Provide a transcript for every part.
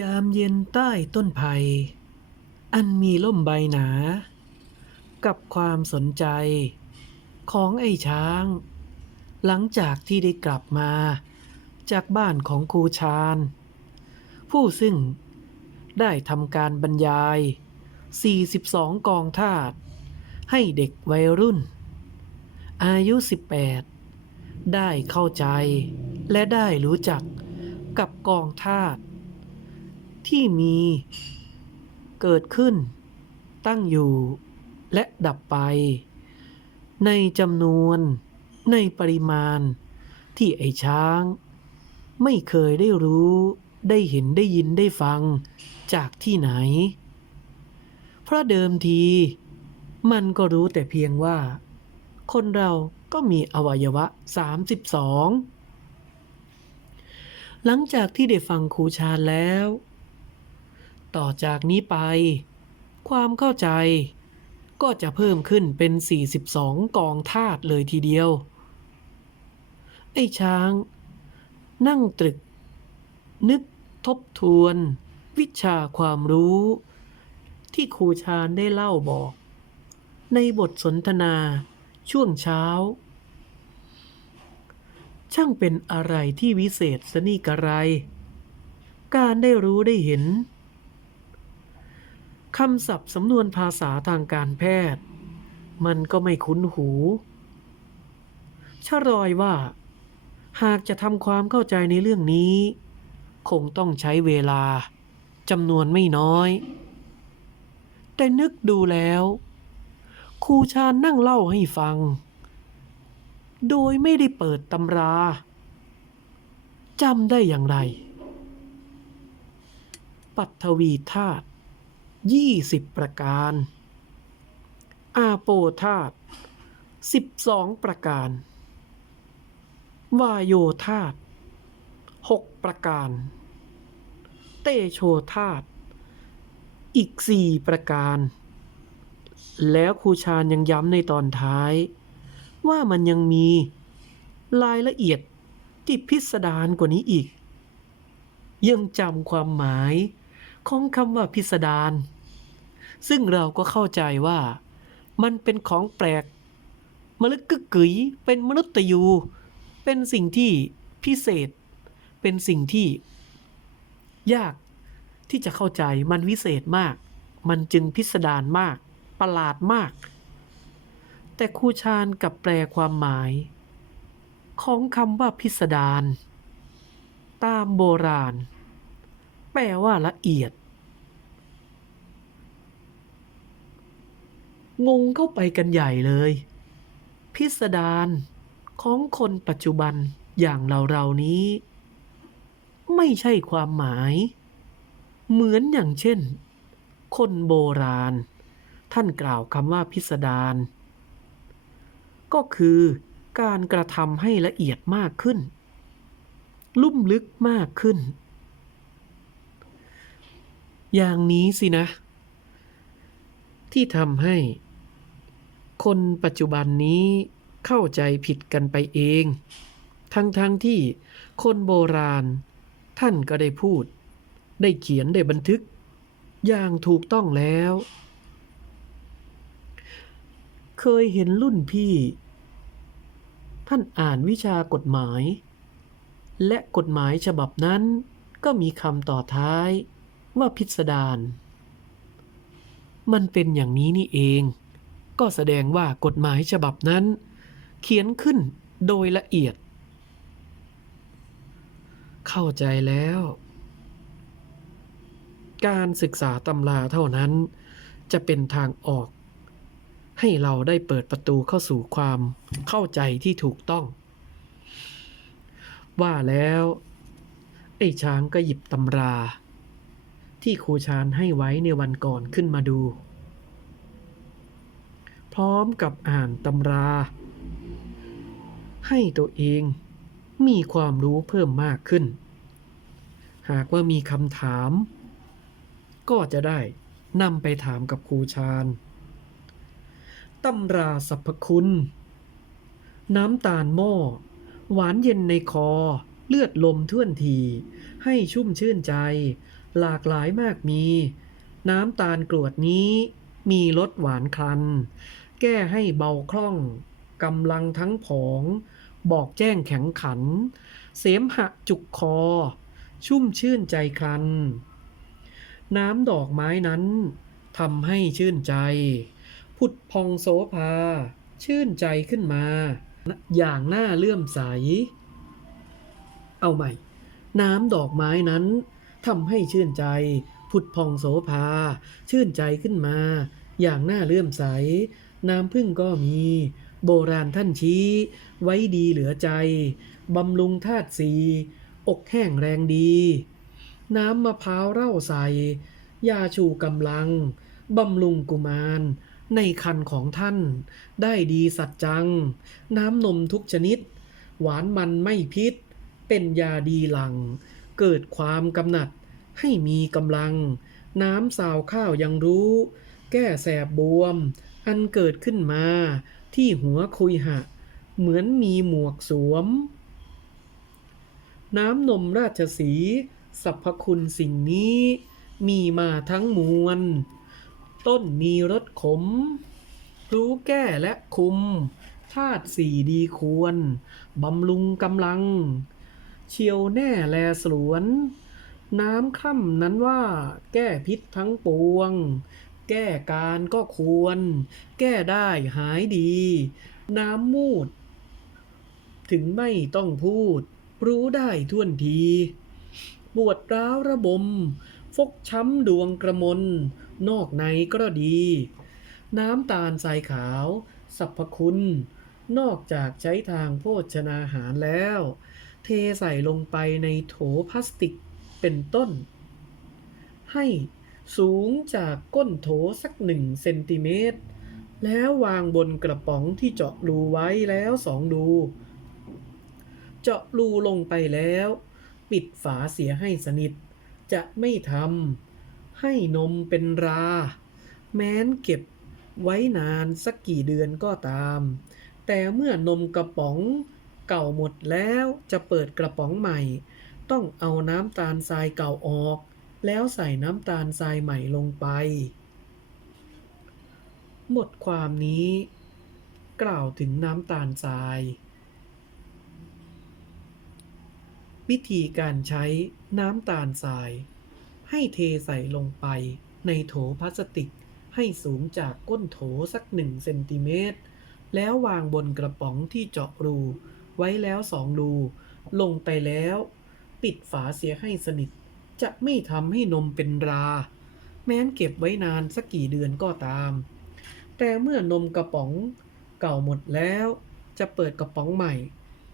ยามเย็นใต้ต้นไผ่อันมีล่มใบหนา กับความสนใจของไอ้ช้าง หลังจากที่ได้กลับมา จากบ้านของครูชาญ ผู้ซึ่งได้ทำการบรรยาย 42 กองธาตุให้เด็กวัยรุ่น อายุ 18 ได้เข้าใจและได้รู้จักกับกองธาตุ ที่มี เกิดขึ้น ตั้งอยู่ และดับไป ในจำนวนในปริมาณ ที่ไอ้ช้าง ไม่เคยได้รู้ได้เห็นได้ยินได้ฟังจากที่ไหน เพราะเดิมที มันก็รู้แต่เพียงว่า คนเราก็มีอวัยวะ 32 หลังจากที่ได้ฟังครูชาญแล้ว ต่อจากนี้ไป ความเข้าใจ ก็จะเพิ่มขึ้นเป็น 42 กองธาตุเลยทีเดียว ไอ้ช้าง นั่งตรึก นึกทบทวน วิชาความรู้ ที่ครูชาญได้เล่าบอก ในบทสนทนาช่วงเช้า ช่างเป็นอะไรที่วิเศษสนิกระไร การได้รู้ได้เห็น คำศัพท์สำนวนภาษาทางการแพทย์ มันก็ไม่คุ้นหูชะรอยว่า หากจะทำความเข้าใจในเรื่องนี้ คงต้องใช้เวลาจำนวนไม่น้อย แต่นึกดูแล้วครูชาญนั่งเล่าให้ฟัง โดยไม่ได้เปิดตำราจำได้อย่างไร ปัทวีธาตุ ยี่สิบประการ อาโปธาตุสิบสองประการ วายโยธาตุหกประการ เตโชธาตุอีกสี่ประการ แล้วครูชาญยังย้ำในตอนท้าย ว่ามันยังมีรายละเอียดที่พิสดารกว่านี้อีก ยังจำความหมายของคำว่าพิสดาร ซึ่งเราก็เข้าใจว่า มันเป็นของแปลกมลึกกึกกึ๋ยเป็นมนุษย์ตยู เป็นสิ่งที่พิเศษ เป็นสิ่งที่ ยากที่จะเข้าใจมันวิเศษมาก มันจึงพิสดารมาก ประหลาดมาก แต่ครูชาญกับแปลความหมาย ของคำว่าพิสดารตามโบราณ แปลว่าละเอียด งงเข้าไปกันใหญ่เลย พิสดารของคนปัจจุบันอย่างเราเราๆนี้ ไม่ใช่ความหมาย เหมือนอย่างเช่น คนโบราณ ท่านกล่าวคำว่าพิสดารก็คือการกระทำให้ละเอียดมากขึ้น ลุ่มลึกมากขึ้น อย่างนี้สินะ ที่ทำให้ คนปัจจุบันนี้เข้าใจผิดกันไปเอง ทั้งๆทที่คนโบราณ ท่านก็ได้พูด ได้เขียนได้บันทึก อย่างถูกต้องแล้ว เคยเห็นรุ่นพี่ ท่านอ่านวิชากฎหมาย และกฎหมายฉบับนั้นก็มีคำต่อท้ายว่าพิสดารมันเป็นอย่างนี้นี่เอง ก็แสดงว่ากฎหมายฉบับนั้น เขียนขึ้นโดยละเอียด เข้าใจแล้ว การศึกษาตำราเท่านั้น จะเป็นทางออก ให้เราได้เปิดประตูเข้าสู่ความเข้าใจที่ถูกต้อง ว่าแล้วไอ้ช้างก็หยิบตำรา ที่ครูชาญให้ไว้ในวันก่อนขึ้นมาดู พร้อมกับอ่านตำรา ให้ตัวเองมีความรู้เพิ่มมากขึ้น หากว่ามีคำถาม ก็จะได้นำไปถามกับครูชาญตำราสรรพคุณ น้ำตาลหม้อ หวานเย็นในคอ เลือดลมท่วนที ให้ชุ่มชื่นใจ หลากหลายมากมี น้ำตาลกรวดนี้มีรสหวานคลัน แก้ให้เบาคล่องกำลังทั้งผอง บอกแจ้งแข็งขัน เสมหะจุกคอ ชุ่มชื่นใจครัน น้ำดอกไม้นั้นทำให้ชื่นใจ ผุดพองโสภา ชื่นใจขึ้นมา อย่างหน่าเลื่อมใส เอาใหม่ น้ำดอกไม้นั้นทำให้ชื่นใจ ผุดพองโสภา ชื่นใจขึ้นมา อย่างหน่าเลื่อมใส น้ำพึ่งก็มี โบราณท่านชี้ ไว้ดีเหลือใจ บำรุงธาตุสีอกแห้งแรงดี น้ำมะพร้าวเร่าใสยาชูกำลัง บำรุงกุมาร ในคันของท่าน ได้ดีสัจจัง น้ำนมทุกชนิด หวานมันไม่พิษ เป็นยาดีหลัง เกิดความกำหนัด ให้มีกำลัง น้ำสาวข้าวยังรู้ แก้แสบบวม อันเกิดขึ้นมาที่หัวคุยหะ เหมือนมีหมวกสวม น้ำนมราชสีสรรพคุณสิ่งนี้มีมาทั้งมวล ต้นมีรสขม รู้แก้และคุม ธาตุสี่ดีควร บำรุงกำลัง เชียวแน่แลสลวน น้ำค่ำนั้นว่าแก้พิษทั้งปวง แก้การก็ควร แก้ได้หายดี น้ำมูด ถึงไม่ต้องพูด รู้ได้ท่วนที ปวดร้าวระบม ฟกช้ำดวงกระมน นอกในก็ดี น้ำตาลทรายขาวสรรพคุณ นอกจากใช้ทางโภชนาหารแล้ว เทใส่ลงไปในโถพลาสติกเป็นต้น ให้ สูงจากก้นโถสักหนึ่งเซนติเมตร แล้ววางบนกระป๋องที่เจาะรูไว้แล้วสองรูเจาะรูลงไปแล้ว ปิดฝาเสียให้สนิท จะไม่ทำให้นมเป็นรา แม้นเก็บไว้นานสักกี่เดือนก็ตาม แต่เมื่อนมกระป๋องเก่าหมดแล้วจะเปิดกระป๋องใหม่ ต้องเอาน้ำตาลทรายเก่าออก แล้วใส่น้ำตาลทรายใหม่ลงไปหมดความนี้ กล่าวถึงน้ำตาลทราย วิธีการใช้น้ำตาลทราย ให้เทใส่ลงไปในโถพลาสติกให้สูงจากก้นโถสักหนึ่งเซนติเมตร แล้ววางบนกระป๋องที่เจาะรู ไว้แล้วสองรู ลงไปแล้ว ปิดฝาเสียให้สนิท จะไม่ทำให้นมเป็นรา แม้นเก็บไว้นานสักกี่เดือนก็ตาม แต่เมื่อนมกระป๋องเก่าหมดแล้ว จะเปิดกระป๋องใหม่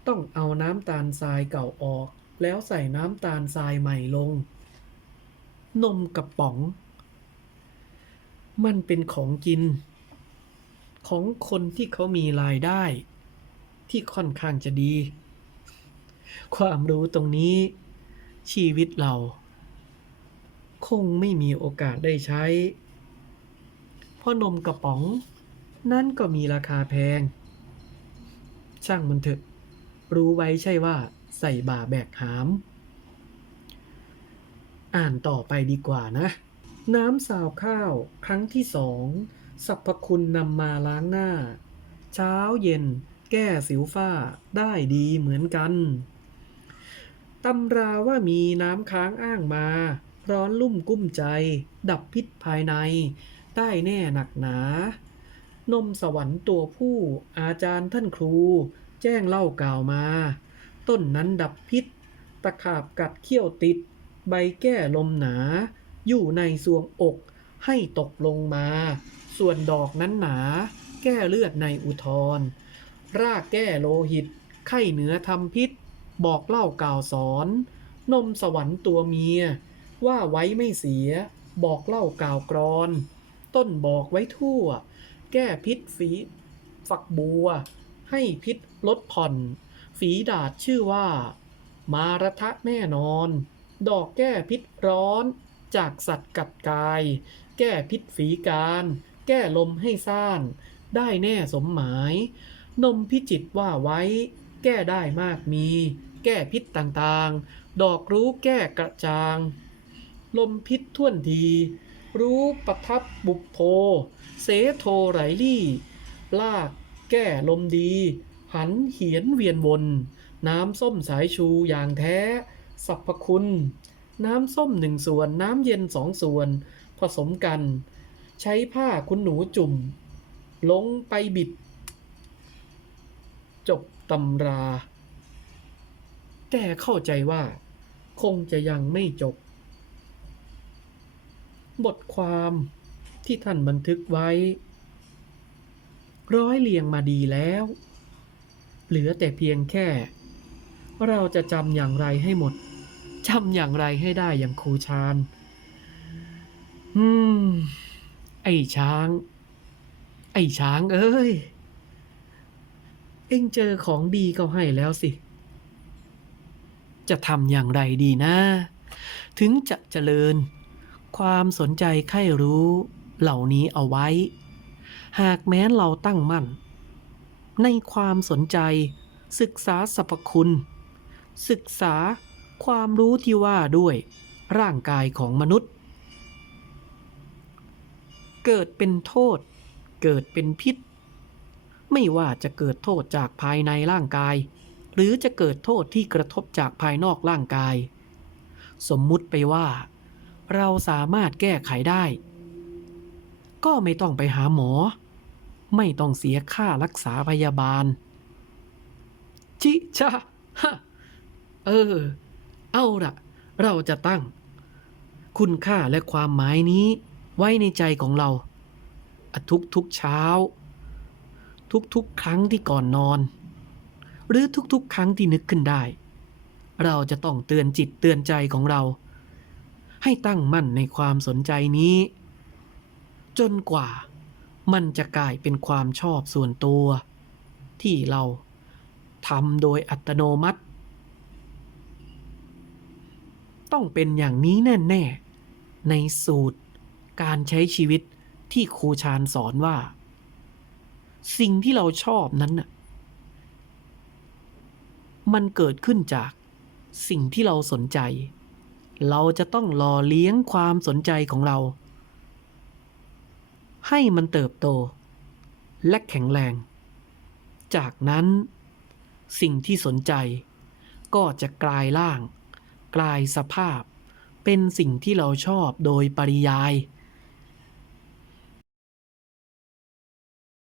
ต้องเอาน้ำตาลทรายเก่าออก แล้วใส่น้ำตาลทรายใหม่ลง นมกระป๋อง มันเป็นของกิน ของคนที่เขามีรายได้ ที่ค่อนข้างจะดี ความรู้ตรงนี้ชีวิตเรา คงไม่มีโอกาสได้ใช้เพราะนมกระป๋อง นั่นก็มีราคาแพง ช่างมันเถอะ รู้ไว้ใช่ว่าใส่บ่าแบกหาม อ่านต่อไปดีกว่านะ น้ำสาวข้าวครั้งที่สองสรรพคุณนำมาล้างหน้า เช้าเย็นแก้สิวฝ้าได้ดีเหมือนกัน ตำราว่ามีน้ำค้างอ้างมา ร้อนลุ่มกุ้มใจ ดับพิษภายในได้แน่หนักหนา นมสวรรค์ตัวผู้อาจารย์ท่านครู แจ้งเล่ากล่าวมา ต้นนั้นดับพิษ ตะขาบกัดเขี้ยวติด ใบแก้ลมหนา อยู่ในสวงอกให้ตกลงมา ส่วนดอกนั้นหนา แก้เลือดในอุทธรรากแก้โลหิต ไข้เหนือทำพิษ บอกเล่ากล่าวสอน นมสวรรค์ตัวเมีย ว่าไว้ไม่เสีย บอกเล่ากล่าวกรอน ต้นบอกไว้ทั่ว แก้พิษฝี ฝักบัว ให้พิษลดผ่อน ฝีดาดชื่อว่า มาระทะแน่นอน ดอกแก้พิษร้อน จากสัตว์กัดกาย แก้พิษฝีการ แก้ลมให้ซ่าน ได้แน่สมหมาย นมพิจิตว่าไว้ แก้ได้มากมี แก้พิษต่างๆ ดอกรู้แก้กระจาง ลมพิษท่วนที รู้ประทับบุพโพ เสโทไหลลี่ ลากแก้ลมดี หันเหียนเวียนวน น้ำส้มสายชูอย่างแท้ สรรพคุณ น้ำส้มหนึ่งส่วน น้ำเย็นสองส่วน ผสมกัน ใช้ผ้าคุณหนูจุ่ม ลงไปบิด จบตำรา แต่เข้าใจว่า คงจะยังไม่จบ บทความที่ท่านบันทึกไว้ ร้อยเรียงมาดีแล้ว เหลือแต่เพียงแค่ เราจะจำอย่างไรให้หมดจำอย่างไรให้ได้อย่างครูชาญอืม ไอ้ช้าง ไอ้ช้างเอ้ย เอ็งเจอของดีเขาให้แล้วสิ จะทำอย่างไรดีนะ ถึงจะเจริญ ความสนใจใคร่รู้เหล่านี้เอาไว้ หากแม้เราตั้งมั่น ในความสนใจ ศึกษาสรรพคุณ ศึกษาความรู้ที่ว่าด้วยร่างกายของมนุษย์ เกิดเป็นโทษ เกิดเป็นพิษ ไม่ว่าจะเกิดโทษจากภายในร่างกาย หรือจะเกิดโทษที่กระทบจากภายนอกร่างกาย สมมุติไปว่า เราสามารถแก้ไขได้ ก็ไม่ต้องไปหาหมอ ไม่ต้องเสียค่ารักษาพยาบาล ชิชะฮะเออ เอาละเราจะตั้ง คุณค่าและความหมายนี้ไว้ในใจของเรา ทุกทุกๆเช้า ทุกๆ ครั้งที่ก่อนนอน หรือทุกๆ ครั้งที่นึกขึ้นได้ เราจะต้องเตือนจิตเตือนใจของเรา ให้ตั้งมั่นในความสนใจนี้ จนกว่ามันจะกลายเป็นความชอบส่วนตัว ที่เราทำโดยอัตโนมัติ ต้องเป็นอย่างนี้แน่ ๆ ในสูตรการใช้ชีวิตที่ครูชาญสอนว่า สิ่งที่เราชอบนั้นน่ะมันเกิดขึ้นจากสิ่งที่เราสนใจ เราจะต้องหล่อเลี้ยงความสนใจของเรา ให้มันเติบโต และแข็งแรง จากนั้น สิ่งที่สนใจ ก็จะกลายร่าง กลายสภาพ เป็นสิ่งที่เราชอบโดยปริยาย